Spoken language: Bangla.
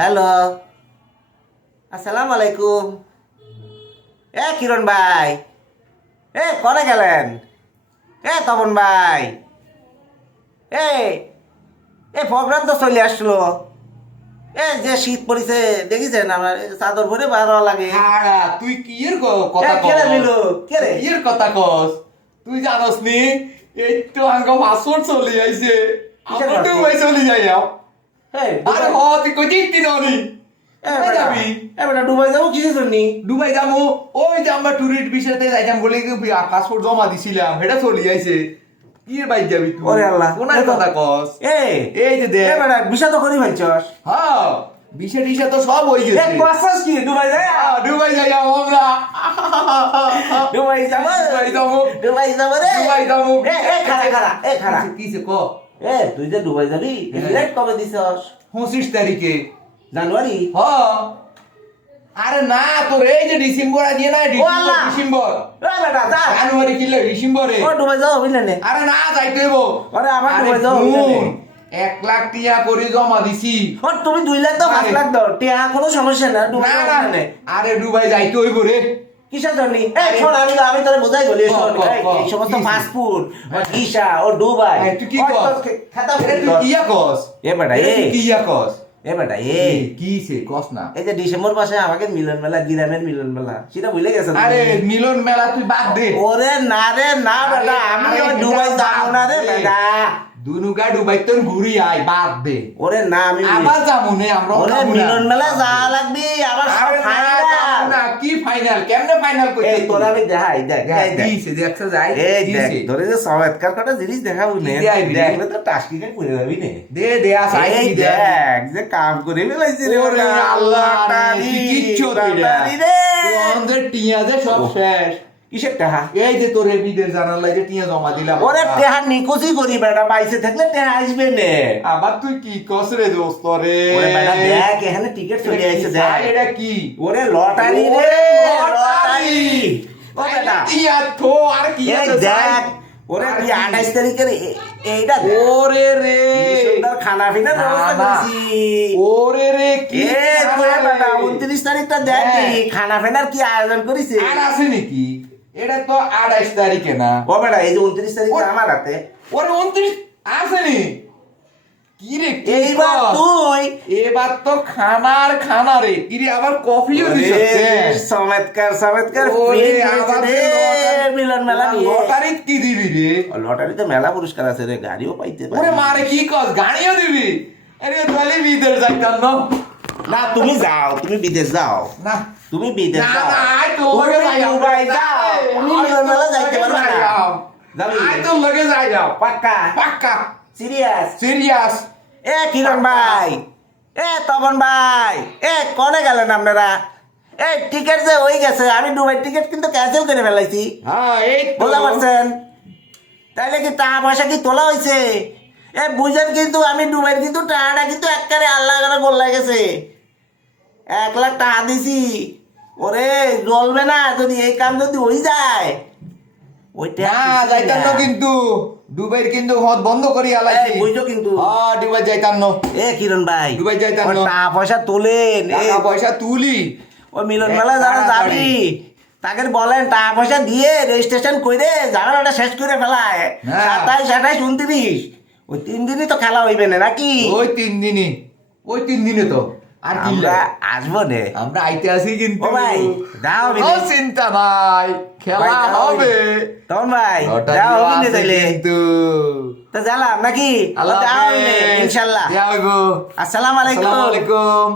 হ্যালো, আসসালামু আলাইকুম। কিরণ ভাই, কনে গেলেন? তপন ভাই, এ প্রোগ্রাম তো চলে আসলো। যে শীত পড়েছে দেখেছেন, আমার চাদর ভরে বার হওয়া লাগে। তুই কি এর কথা কেরে কস? মিলু, কেরে? কি এর কথা কস? তুই জানোস নি এই তো আঙ্গ পাসপোর্ট চলে আইছে। কিসের আমরা তো passport? ওই চলে যাই আও। এই, আরে হ তুই কই দিতি ননি? কোথায় যাবি? বেটা দুবাই যাবো কিসের জন্য? দুবাই যাবো। ওই যে আমরা ট্যুরিস্ট বিষয়তে যাইতাম বলে পাসপোর্ট জমা দিছিলাম, সেটা চলে আইছে। কি এর বাইর যাবি তুই? ওরে আল্লাহ, কোনার কথা কস? এই যে দেখ। বেটা বিষয় তো করি ভাইছস। হ্যাঁ, বিষয় টিষয় তো সব হয়ে গেছে। কসস কি দুবাই যায়? দুবাই যাই আমরা। দুবাই যাবো, দুবাই যাবো। দুবাই যাবো রে। দুবাই যাবো। খারা। কিসে ক? তুই যে দুবাই যাবি, ফ্লাইট কবে দিছস? 25 তারিখে। জানুয়ারি? হ। আরে না তোর এই যে ডিসেম্বর আছে না, আল্লাহ। ডিসেম্বর। বেটা যা। জানুয়ারি কিলে ডিসেম্বরে। দুবাই যাও বুঝলেন না? আরে না যাইতে হইব। আরে আমার আরে দুবাই যাও শুন, বুঝলেন? 1 লাখ টিয়া করে জমা দিছি। তুমি 2 লাখ দাও, 5 লাখ দাও, টিয়া কোনো সমস্যা না। দুবাই না যাও না বুঝলেন? আরে দুবাই যাইতে হইব রে। কিসের জন্য? শোন, আমি তোরে বোঝাই বলি, শোন, ক। এই সমস্ত কি? পাসপোর্ট ভিসা ও দুবাই তুই কি ওই কস? তো খাতা আরে তুই কিয়া কস? বেটা তুই কিয়া কস? বেটা কি সে কস না? এই যে ডিসেম্বর মাসে আমাকে মিলন মেলা, গ্রামের মিলন মেলা, সেটা ভুলে গেছেন? আরে মিলন মেলা তুই বাদ দে। ওরে না রে না বেটা, আমি আরে ওই দুবাই বেটা, যাবো না রে বাদ দে। বেটা। দুনুগা দুবাই তোর ঘুরি আয়, বাদ দে। ওরে না, আমি আবার যাবো নে আমরা। ওরে মিলন মেলা যা লাগবি আবার সব ফাইনাল। না কি ফাইনাল? কেমনে ফাইনাল করছিস? এই তোরা আমি দেখাই, দেখ এই দেখ, দিছে দেখছ যাই। এই দেখ, দিছে। তোরে যে চমৎকার কটা জিনিস দেখাবো নে, কি দেখাবি? দেখলে তো টাস্কিকে পড়ে যাবি নে। দে আসাই এই কি দে। দেখ যে কাম করে ফেলাইছে রে। ওরে আল্লাহ রে, তাড়াতাড়ি, কি কিচ্ছু তুই রে। তাড়াতাড়ি রে। তুই আমাদের টিয়া যে সব শেষ। কিসের টাকা? এই যে তোর বিদের জানার লাগে টিয়া জমা দিলাম। ওরে টেহা নিকুচি করি বেটা, বাইসে থাকলে টেহা আসবে নে। আবার তুই কি কস রে দোস্ত রে? ওরে বেটা দেখ, এখানে টিকিট চলে আইছে দেখ। এটা কি? ওরে লটারি রে, ওরে লটারি। ও বেটা টিয়া তো আর কি এই আছে দেখ, ওরে আর তুই কি? 28 তারিখের এইটা দেখ। ওরে রে, কি সুন্দর খানা পিনার না, ব্যবস্থা না। করছি। ওরে রে কি তুই খানা বেটা রে? 29 তারিখটা দেখ, হ্যাঁ। খানা পিনার কি আয়োজন করেছে। আর আছে নাকি? এটা তো 28 তারিখে না। ও বেটা এই যে 29 তারিখে আমার হাতে। ওরে 29 আসেনি কি রে? কি এইবার কস? তুই এবার তো খানা রে কি রে? আবার কফিও দিছে। চমৎকার ওরে, ফ্রি আবার রে, লটারি- মিলন মেলা নিয়ে। লটারি কি দিবি রে? লটারিতে মেলা পুরস্কার আছে রে, গাড়িও পাইতে পারি। ওরে মারে কি কস? গাড়িও দিবি? আরে তাহলে বিদের যাইতাম না। না তুমি যাও, তুমি বিদেশ যাও, না তুমি বিদেশ না, যাও, না, আয় তো তুমি লগে যাই দুবাই আমরা। যাও, তুমি আয় মিলন তো মেলা যাইতে লগে পারবে যাই না। যাও। যাবি? আয় তো লগে যাই যাও। পাক্কা পাক্কা সিরিয়াস? সিরিয়াস। কিরণ ভাই, তপন ভাই, কনে গেলেন আপনারা? টিকিট যে হয়ে গেছে, আমি দুবাই টিকিট কিন্তু ক্যান্সেল করে ফেলাইছি। হ্যাঁ এই তো। বুঝতে পারছেন? তাইলে কি টাকা পয়সা কি তোলা হয়েছে? বুঝেন কিন্তু আমি দুবাইয়ের কিন্তু টাকাটা কিন্তু একবারে আল্লাহ করে গোল্লা গেছে। 1 লাখ টাকা দিছি। ওরে জ্বলবে না যদি এই কাম যদি হয়ে যায়। ওইটা না যাইতাম না কিন্তু দুবাইয়ের কিন্তু হদ বন্ধ করি আলাইছি। বুঝছো কিন্তু। হ্যাঁ দুবাই যাইতাম না। কিরণ ভাই, দুবাই যাইতাম ওই না। টাকা পয়সা তোলেন। টাকা পয়সা তুলি। ওই মিলন মেলা যারা যাবি তাকে বলেন টাকা পয়সা দিয়ে রেজিস্ট্রেশন করে ঝামেলাটা শেষ করে ফেলায়। হ্যাঁ। 27, 28, 29 ওই 3 দিনই তো খেলা হইবে না নাকি? ওই 3 দিনই। ওই 3 দিনে তো আর কি আমরা আসবো নে। আমরা আইতে আসি কিন্তু। ও ভাই, যাও কোনো বিদেশ। চিন্তা নাই, খেলা ভাই, যাও হবে। তখন ভাই লটারিও যাও হবি নে আছে তাইলে। কিন্তু। তো জ্বালাম নাকি? আল্লাহ যাও হবি নে, হাফেজ। ইনশাল্লাহ। যাও গো। আসসালামু আলাইকুম। আসসালামু আলাইকুম।